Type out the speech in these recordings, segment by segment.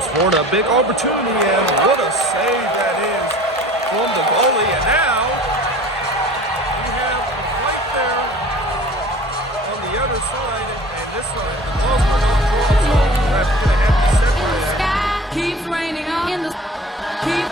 gives Florida a big opportunity, and what a save that is from the goalie. And now we have a fight there on the other side, and this side the gloves were not drawn, so we're going to have to separate that. Keeps raining on in the keep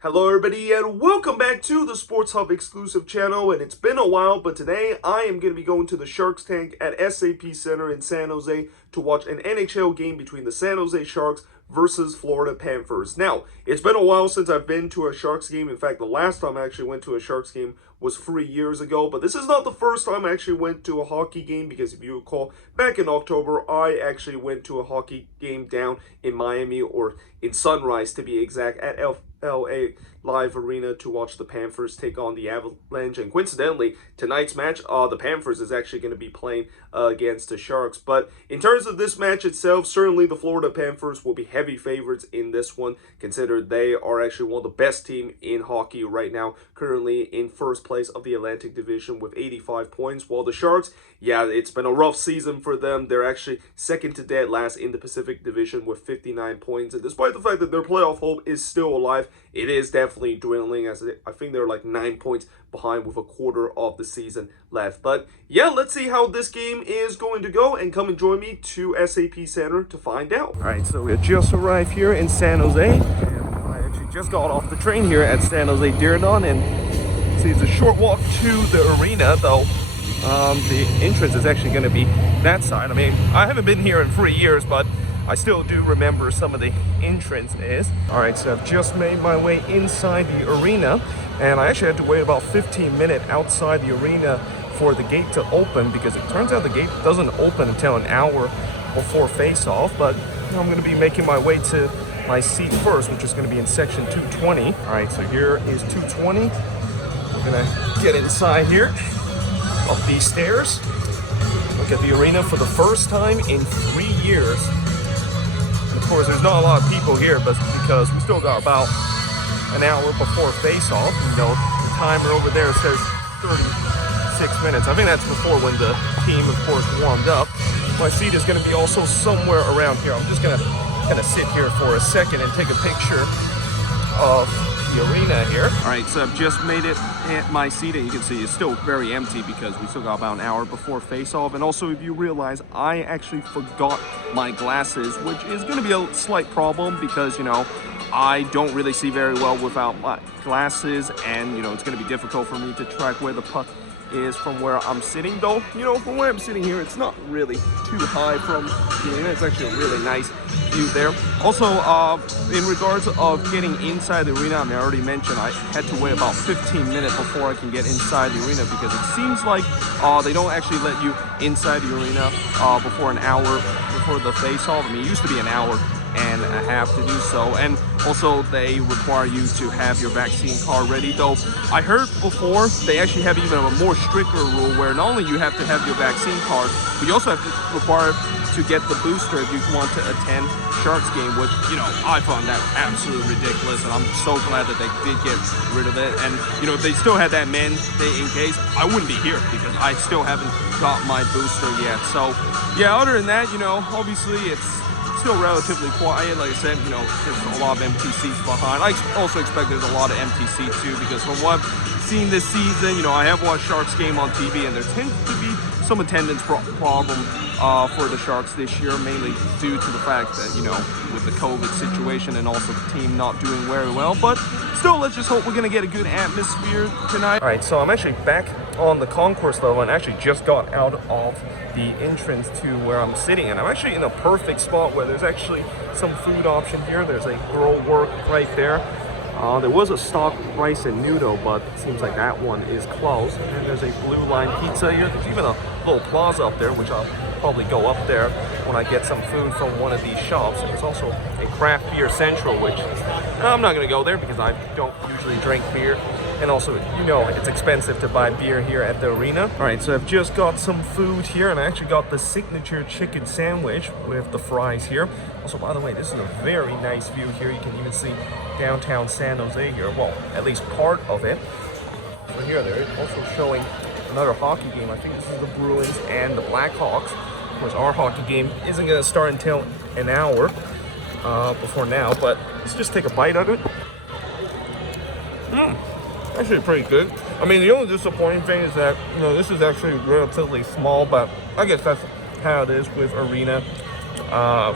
Hello everybody and welcome back to the Sporthop exclusive channel, and it's been a while, but today I am going to be going to the Sharks tank at SAP Center in San Jose to watch an NHL game between the San Jose Sharks versus Florida Panthers. Now, it's been a while since I've been to a Sharks game. In fact, the last time I actually went to a Sharks game was 3 years ago, but this is not the first time I actually went to a hockey game, because if you recall, back in October, I actually went to a hockey game down in Miami, or in Sunrise to be exact, at LA Live Arena to watch the Panthers take on the Avalanche. And coincidentally, tonight's match, the Panthers is actually going to be playing against the Sharks. But in terms of this match itself, certainly the Florida Panthers will be heavy favorites in this one, considered they are actually one of the best teams in hockey right now, currently in first place of the Atlantic Division with 85 points, while the Sharks, yeah, it's been a rough season for them. They're actually second to dead last in the Pacific Division with 59 points, and despite the fact that their playoff hope is still alive, it is definitely dwindling, as I think they're like 9 points behind with a quarter of the season left. But yeah, let's see how this game is going to go, and come and join me to SAP Center to find out. All right, so we just arrived here in San Jose, and I actually just got off the train here at San Jose Diridon, and see, it's a short walk to the arena, though. The entrance is actually going to be that side. I mean, I haven't been here in 3 years, but I still do remember some of the entrance is. All right, so I've just made my way inside the arena, and I actually had to wait about 15 minutes outside the arena for the gate to open, because it turns out the gate doesn't open until an hour before face-off. But I'm going to be making my way to my seat first, which is going to be in section 220. All right, so here is 220. We're going to get inside here, up these stairs, look at the arena for the first time in 3 years. And of course, there's not a lot of people here, but because we still got about an hour before face-off. You know, the timer over there says 36 minutes. I think that's before when the team, of course, warmed up. My seat is going to be also somewhere around here. I'm just going to kind of sit here for a second and take a picture of the arena here. All right, so I've just made it at my seat, and you can see it's still very empty because we still got about an hour before face-off. And also, if you realize, I actually forgot my glasses, which is going to be a slight problem because, you know, I don't really see very well without my glasses, and, you know, it's going to be difficult for me to track where the puck is from where I'm sitting. Though, you know, from where I'm sitting here, it's not really too high from the arena. It's actually a really nice view there. Also, in regards of getting inside the arena, I mean, I already mentioned I had to wait about 15 minutes before I can get inside the arena, because it seems like they don't actually let you inside the arena before an hour before the face-off. I mean, it used to be an hour and a half to do so, and also they require you to have your vaccine card ready. Though I heard before they actually have even a more stricter rule where not only you have to have your vaccine card, but you also have to require to get the booster if you want to attend Sharks game, which, you know, I found that absolutely ridiculous, and I'm so glad that they did get rid of it. And, you know, if they still had that mandate in case, I wouldn't be here because I still haven't got my booster yet. So yeah, other than that, you know, obviously it's still relatively quiet. Like I said, you know, there's a lot of empty seats behind. I also expect there's a lot of empty seats too, because from what I've seen this season, you know, I have watched Sharks game on TV, and there tends to be some attendance problem for the Sharks this year, mainly due to the fact that, you know, with the COVID situation and also the team not doing very well. But still, let's just hope we're going to get a good atmosphere tonight. All right, so I'm actually back on the concourse level, and actually just got out of the entrance to where I'm sitting, and I'm actually in a perfect spot where there's actually some food option here. There's a grill work right there. There was a stock rice and noodle, but it seems like that one is closed. And then there's a Blue Line pizza here. There's even a little plaza up there, which I'll probably go up there when I get some food from one of these shops. And there's also a craft beer central, which I'm not going to go there because I don't usually drink beer And also, you know, it's expensive to buy beer here at the arena. All right, so I've just got some food here, and I actually got the signature chicken sandwich with the fries here. Also, by the way, this is a very nice view here. You can even see downtown San Jose here. Well, at least part of it. So here, they're also showing another hockey game. I think this is the Bruins and the Blackhawks. Of course, our hockey game isn't going to start until an hour before now, but let's just take a bite of it. Actually pretty good. I mean, the only disappointing thing is that, you know, this is actually relatively small, but I guess that's how it is with arena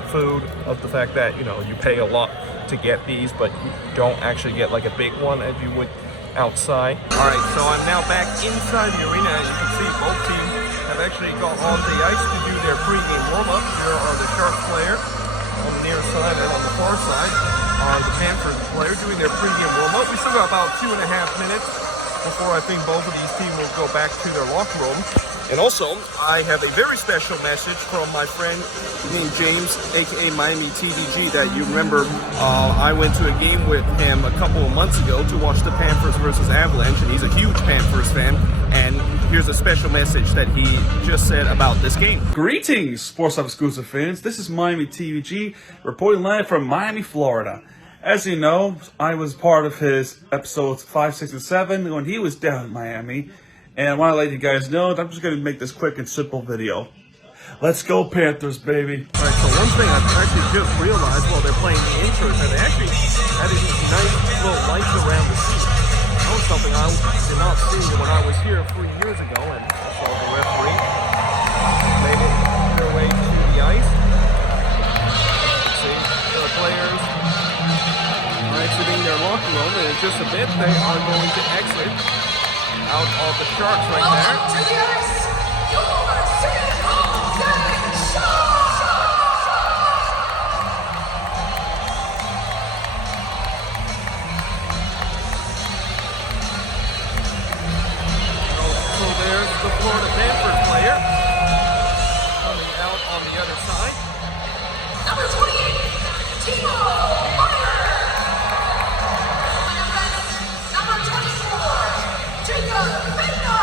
food, of the fact that, you know, you pay a lot to get these, but you don't actually get like a big one as you would outside. All right, so I'm now back inside the arena, and you can see both teams have actually got on the ice to do their pregame warm-up. Here are the Sharks player on the near side, and on the far side are the Panthers player doing their pregame warm-up. We still got about 2.5 minutes before I think both of these teams will go back to their locker room. And also, I have a very special message from my friend named James, aka Miami TVG, that you remember. I went to a game with him a couple of months ago to watch the Panthers versus Avalanche, and he's a huge Panthers fan. And here's a special message that he just said about this game. Greetings, Sporthop exclusive fans. This is Miami TVG reporting live from Miami, Florida. As you know, I was part of his episodes 5, 6, and 7 when he was down in Miami. And I want to let you guys know that I'm just going to make this quick and simple video. Let's go Panthers, baby. All right, so one thing I've actually just realized while they're playing the intros, and they actually had these nice little lights around the seat. That was something I did not see when I was here 3 years ago, and also the referee made it their way to the ice. You see the players are exiting their locker room, and in just a bit they are going to exit out of the Sharks right there. To the ice, your San Jose Sharks! So there's the Florida Panthers player coming out on the other side. Number 28, Timo Meyer! Number 24, Jacob Pena!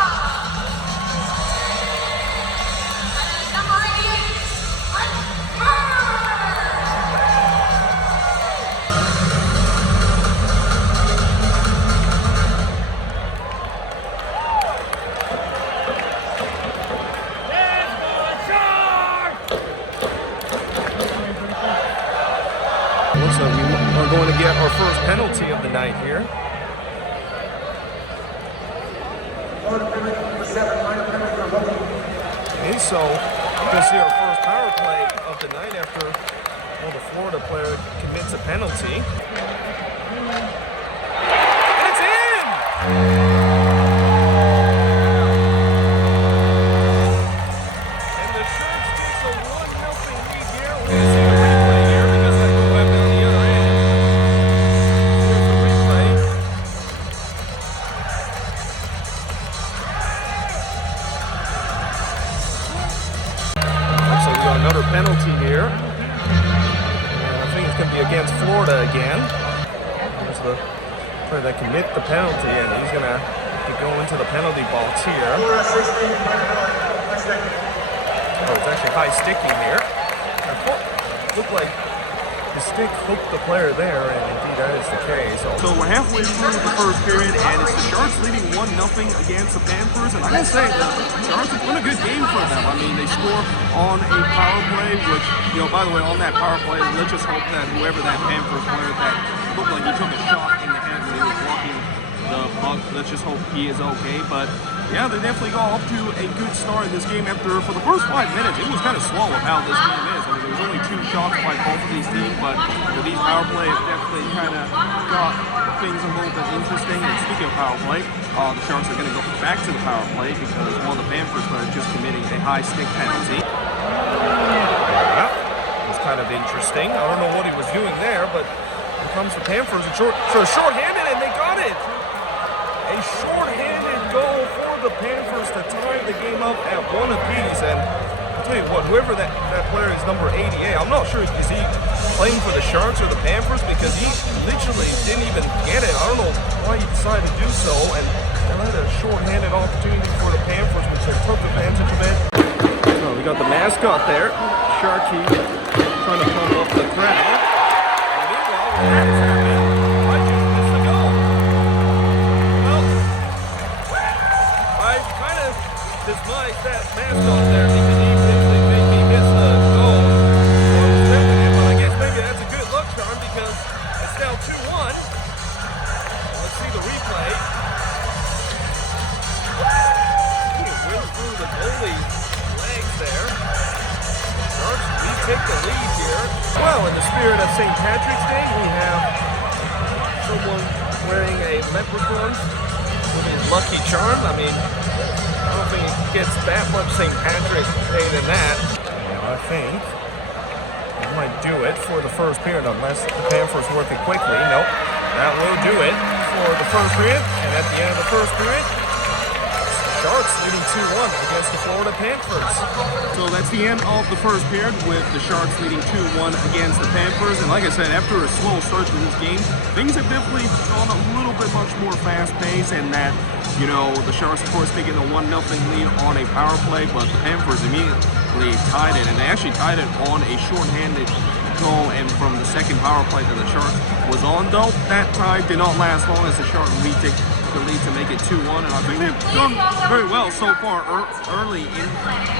Number 88, Brent Burns! So we are going to get our first penalty of the night here. Okay, so you can see our first power play of the night after, well, the Florida player commits a penalty. And it's in! And the Sharks takes a 1-0 lead here. We're going to see a replay here because that could have been on the other end. Here's the replay. So we got another penalty here. And I think it's going to be against Florida again. There's the player that commit the penalty, and he's going to go into the penalty box here. Oh, it's actually high sticking here. It looked like the stick hooked the player there, and indeed that is the case. So we're halfway through the first period, and it's the Sharks leading 1-0 against the Panthers. And I gotta say, the Sharks have won a good game for them. I mean, they score on a power play, which, you know, by the way, on that power play, let's just hope that whoever that Panthers player that looked like he took a shot in the head when he was blocking the puck, let's just hope he is okay. But yeah, they definitely got off to a good start in this game. After, for the first 5 minutes, it was kind of slow of how this game is. I mean, there was only 2 shots by both of these teams, but these power plays definitely kind of got things a little bit interesting. And speaking of power play, the Sharks are going to go back to the power play because one of the Panthers players just committing a high stick penalty. Yeah, it was kind of interesting. I don't know what he was doing there, but here comes the Panthers. So short-handed, and they got it. A short-handed goal for the Panthers to tie the game up at 1 apiece. And I'll tell you what, whoever that player is, number 88, I'm not sure, is he playing playing for the Sharks or the Panthers because he literally didn't even get it. I don't know why he decided to do so, and had a short-handed opportunity for the Panthers, which they took advantage of it. So we got the mascot there, Sharky, trying to pump up the crowd. And meanwhile, what happens here, man? I just missed the goal. Well, I kind of dislike that mascot there because he basically made me miss the goal. So I was tempting it, but I guess maybe that's a good luck charm because it's now 2-1. Let's see the replay. He went through the goalie's legs there. Sharks, we take the lead here. Well, in the spirit of St. Patrick's Day, we have someone wearing a leprechaun lucky charm. I mean, I don't think it gets that much St. Patrick's Day than that. And I think I might do it for the first period unless the Panthers work it quickly. Nope, that will do it for the first period. And at the end of the first period, Sharks leading 2-1 against the Florida Panthers. So that's the end of the first period with the Sharks leading 2-1 against the Panthers. And like I said, after a slow start to this game, things have definitely gone a little bit much more fast-paced, and that, you know, the Sharks, of course, taking a 1-0 lead on a power play, but the Panthers immediately tied it, and they actually tied it on a short-handed goal, and from the second power play that the Sharks was on, though, that tie did not last long as the Sharks retake the lead to make it 2-1, and I think they've done very well so far early in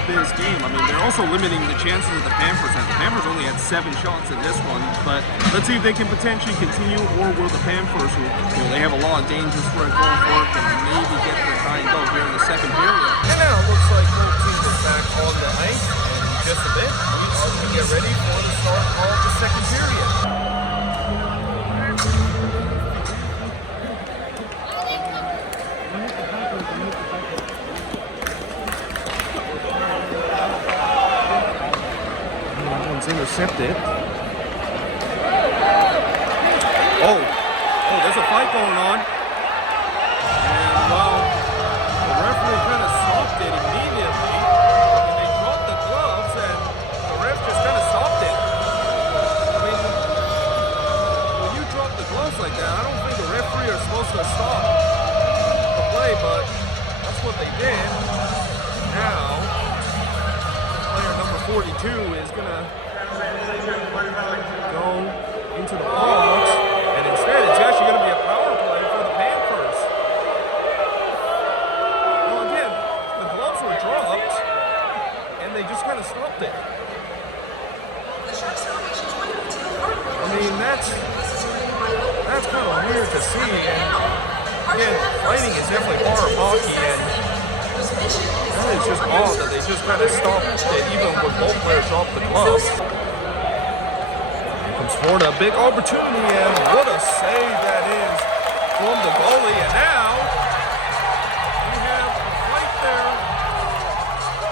this game. I mean, they're also limiting the chances of the Panthers. The Panthers only had 7 shots in this one, but let's see if they can potentially continue, or will the Panthers, who, you know, they have a lot of dangers for it going for it, and maybe get the tying goal here in the second period. And now it looks like both teams are back on the ice, and in just a bit, we are going to get ready for the start of the second period. Intercepted. Oh, there's a fight going on. And well, the referee kind of stopped it immediately. And they dropped the gloves, and the ref just kind of stopped it. I mean, when you drop the gloves like that, I don't think the referee is supposed to stop the play, but that's what they did. Now, player number 42 is going to go into the box, and instead it's actually going to be a power play for the Panthers. Well, again, the gloves were dropped, and they just kind of stopped it. I mean, that's kind of weird to see. And again, fighting is definitely part of hockey, and that is just odd that they just kind of stopped it even when both players dropped the gloves. Florida, a big opportunity, and what a save that is from the goalie. And now we have a fight there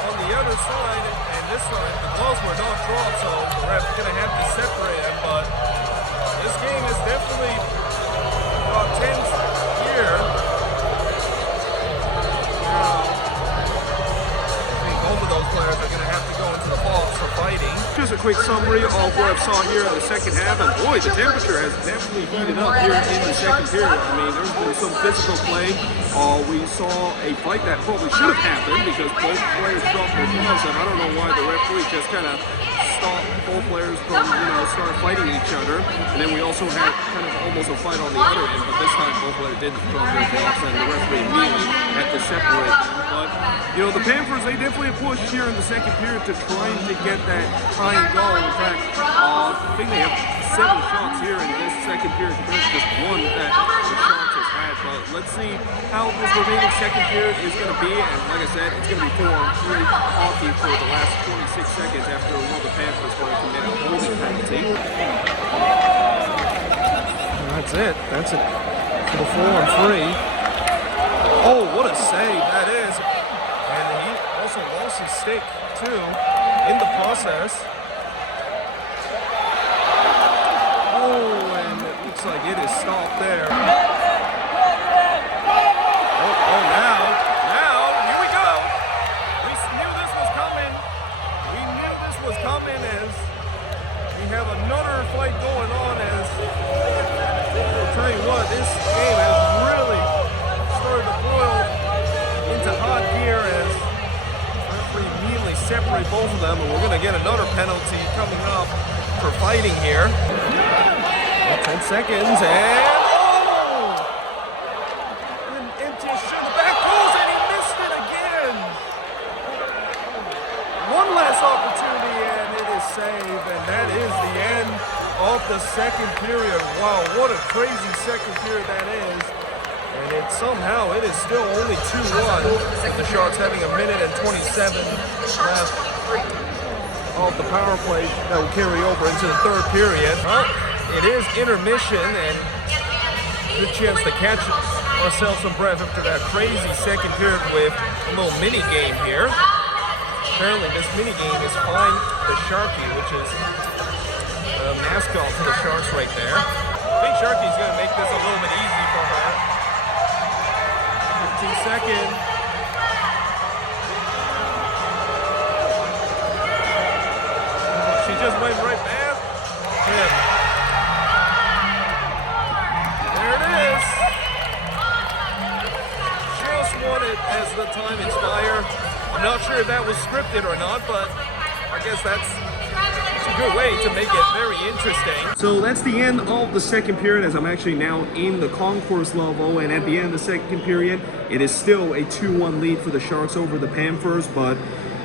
on the other side, and this time the gloves were not dropped, so the ref's going to have to separate them. But this game is definitely tense here. Now, I think both of those players are going to have to go into the box for fighting. Just a quick summary of what I saw here in the second half, and boy, the temperature has definitely heated up here in the second period. I mean, there's been some physical play. We saw a fight that probably should have happened because both players dropped their gloves, and I don't know why the referee just kind of stopped both players from, you know, start fighting each other. And then we also had kind of almost a fight on the other end, but this time both players did drop their gloves, and the referee immediately had to separate them. But, you know, the Panthers, they definitely pushed here in the second period to trying to get that tying goal. In fact, I think they have 7 shots here in this second period compared to just 1 that the Sharks has had. But let's see how this remaining second period is going to be. And like I said, it's going to be 4-on-3 hockey for the last 26 seconds after one of the Panthers going to commit a holding penalty. And that's it. That's it for the 4-on-3. Oh, what a save that is. And he also lost his stick, too, in the process. Oh, and it looks like it is stopped there. Oh, now, here we go. We knew this was coming. We knew this was coming as we have another fight you what, this game has really started to boil into hot gear as referee immediately separate both of them, and we're going to get another penalty coming up for fighting here. 10 seconds, and oh! An empty shot, the back goes, and he missed it again. One last opportunity, and it is saved, and that is the end of the second period. Wow, what a crazy second period that is. And somehow it is still only 2-1. The Sharks having a minute and 27 left of the power play that will carry over into the third period. Well, it is intermission, and good chance to catch ourselves some breath after that crazy second period with a little mini game here. Apparently this mini game is Find the Sharky, which is a mascot for the Sharks right there. I think Sharky's going to make this a little bit easy for her. 15 seconds. She just went right past him. There it is. Just won it as the time expires. I'm not sure if that was scripted or not, but I guess that's a good way to make it very interesting. So that's the end of the second period, as I'm actually now in the concourse level, and at the end of the second period, it is still a 2-1 lead for the Sharks over the Panthers, but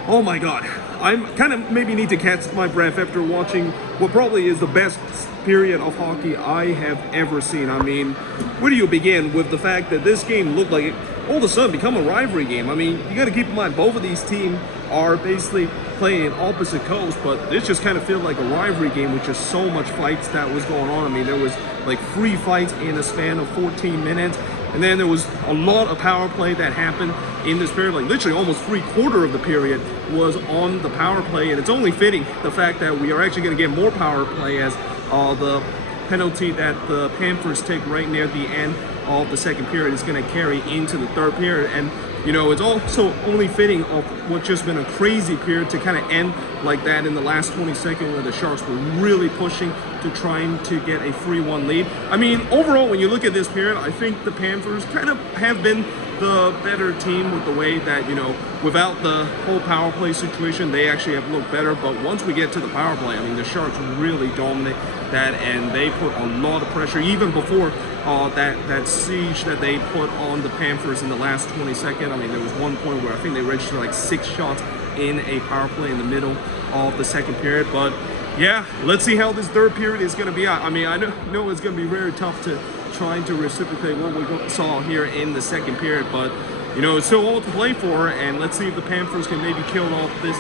oh my god, I'm kind of maybe need to catch my breath after watching what probably is the best period of hockey I have ever seen. I mean, where do you begin with the fact that this game looked like it all of a sudden become a rivalry game? I mean, you got to keep in mind both of these teams are basically playing in opposite coasts, but this just kind of felt like a rivalry game with just so much fights that was going on. I mean, there was like 3 fights in a span of 14 minutes, and then there was a lot of power play that happened in this period. Like literally almost 3/4 of the period was on the power play, and it's only fitting the fact that we are actually going to get more power play as the penalty that the Panthers take right near the end of the second period is going to carry into the third period. And you know, it's also only fitting of what's just been a crazy period to kind of end like that in the last 20 seconds where the Sharks were really pushing to trying to get a 3-1 lead. I mean, overall, when you look at this period, I think the Panthers kind of have been the better team with the way that, you know, without the whole power play situation, they actually have looked better. But once we get to the power play, I mean, the Sharks really dominate that, and they put a lot of pressure, even before that siege that they put on the Panthers in the last 20 seconds. I mean, there was one point where I think they registered like 6 shots in a power play in the middle of the second period. But yeah, let's see how this third period is going to be. I mean, I know it's going to be very tough to trying to reciprocate what we saw here in the second period, but you know, it's still all to play for, and let's see if the Panthers can maybe kill off this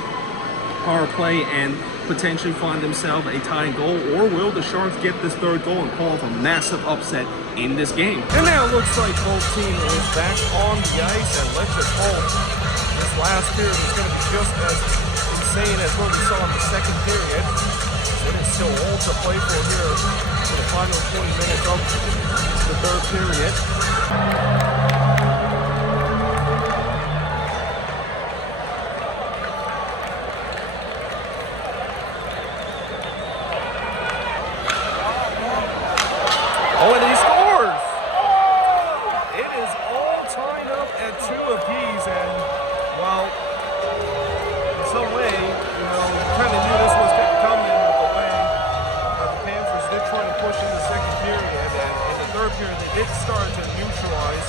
power play and potentially find themselves a tying goal, or will the Sharks get this third goal and pull off a massive upset in this game? And now it looks like both teams is back on the ice, and let's just hope this last period is going to be just as insane as what we saw in the second period. It is still all to play for here for the final 20 minutes of the third period. Oh, and he scores! It is all tied up at 2 apiece, and well, in some way, you know, kind of knew this was coming with the way the Panthers did try to push in the second period, and in the third period they did start to neutralize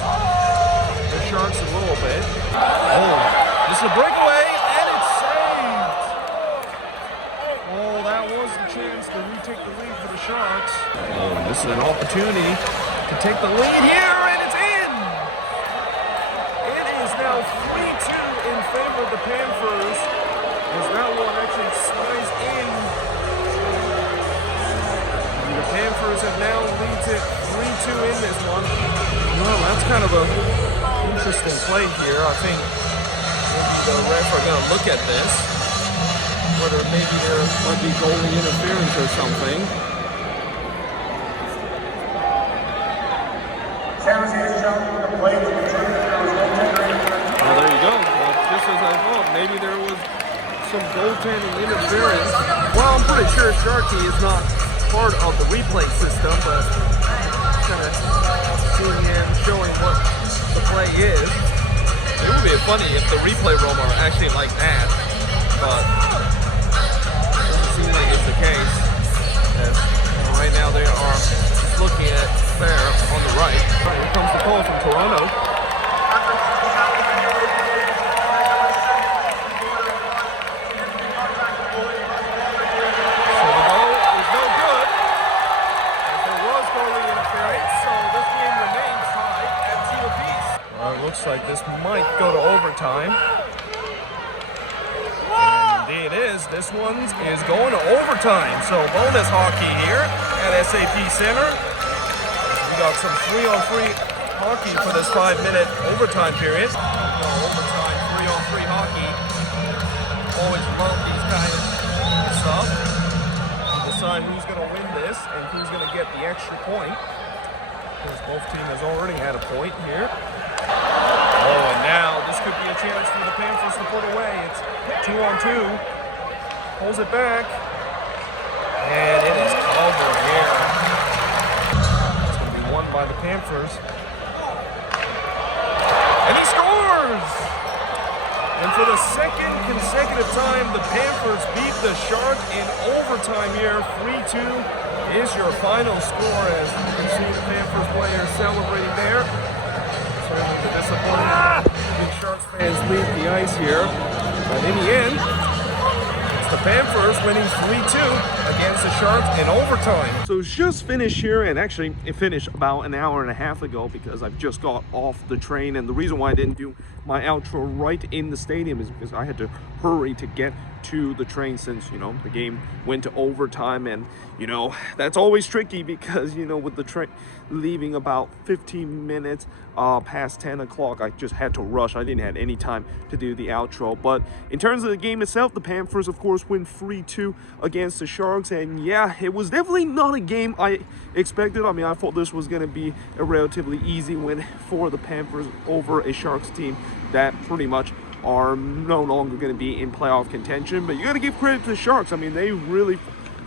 the Sharks a little bit. Oh, this is a breakaway, and it's saved! Oh, that was the chance to retake the lead for the Sharks. Oh, this is an opportunity to take the lead here, and it's in! It is now 3-2 in favor of the Panthers, as that one actually slides in. And the Panthers have now leads it 3-2 in this one. Well, that's kind of a interesting play here. I think maybe the ref are going to look at this, whether maybe there might be goalie interference or something. Oh, there you go. Well, just as I thought, maybe there was some goaltending interference. Well, I'm pretty sure Sharky is not part of the replay system, but kind of seeing him showing what the play is. It would be funny if the replay room are actually like that, but it seems like it's the case. As right now they are looking at there on the right. Here comes the call from Toronto. So the goal is no good. There was goalie interference, so this game remains tied at 2 apiece. Well, it looks like this might go to overtime. And indeed it is. This one is going to overtime. So bonus hockey here at SAP Center. We got some 3-on-3 hockey for this 5-minute overtime period. Overtime 3-on-3 hockey. Always love these kind of stuff. Decide who's going to win this and who's going to get the extra point. Because both teams has already had a point here. Oh, and now this could be a chance for the Panthers to put away. It's 2-on-2. Pulls it back. And it is over here. It's going to be won by the Panthers. And he scores! And for the second consecutive time, the Panthers beat the Sharks in overtime here. 3-2 is your final score as you see the Panthers players celebrating there. Certainly disappointed the Sharks fans leave the ice here. But in the end, it's the Panthers winning 3-2 against the Sharks in overtime. So it's just finished here, and actually it finished about an hour and a half ago because I've just got off the train. And the reason why I didn't do my outro right in the stadium is because I had to hurry to get to the train since, you know, the game went to overtime. And, you know, that's always tricky because, you know, with the train leaving about 15 minutes past 10 o'clock, I just had to rush. I didn't have any time to do the outro. But in terms of the game itself, the Panthers, of course, win 3-2 against the Sharks. And yeah, it was definitely not a game I expected. I mean, I thought this was going to be a relatively easy win for the Panthers over a Sharks team that pretty much are no longer going to be in playoff contention. But you got to give credit to the Sharks. I mean, they really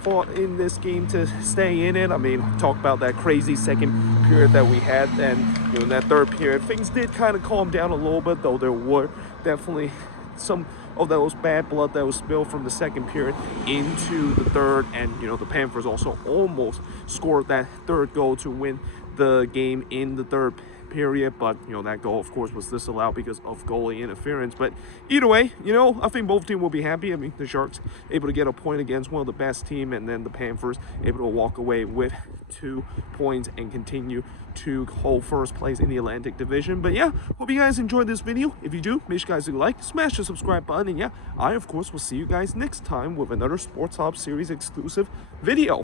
fought in this game to stay in it. I mean, talk about that crazy second period that we had, and you know, in that third period, things did kind of calm down a little bit, though there were definitely some of those bad blood that was spilled from the second period into the third. And you know, the Panthers also almost scored that third goal to win the game in the third period, but you know, that goal of course was disallowed because of goalie interference. But either way, you know, I think both teams will be happy. I mean, the Sharks able to get a point against one of the best team, and then the Panthers able to walk away with 2 points and continue to hold first place in the Atlantic Division. But yeah, hope you guys enjoyed this video. If you do, make sure you guys do like, smash the subscribe button, and yeah, I of course will see you guys next time with another Sports Hub series exclusive video.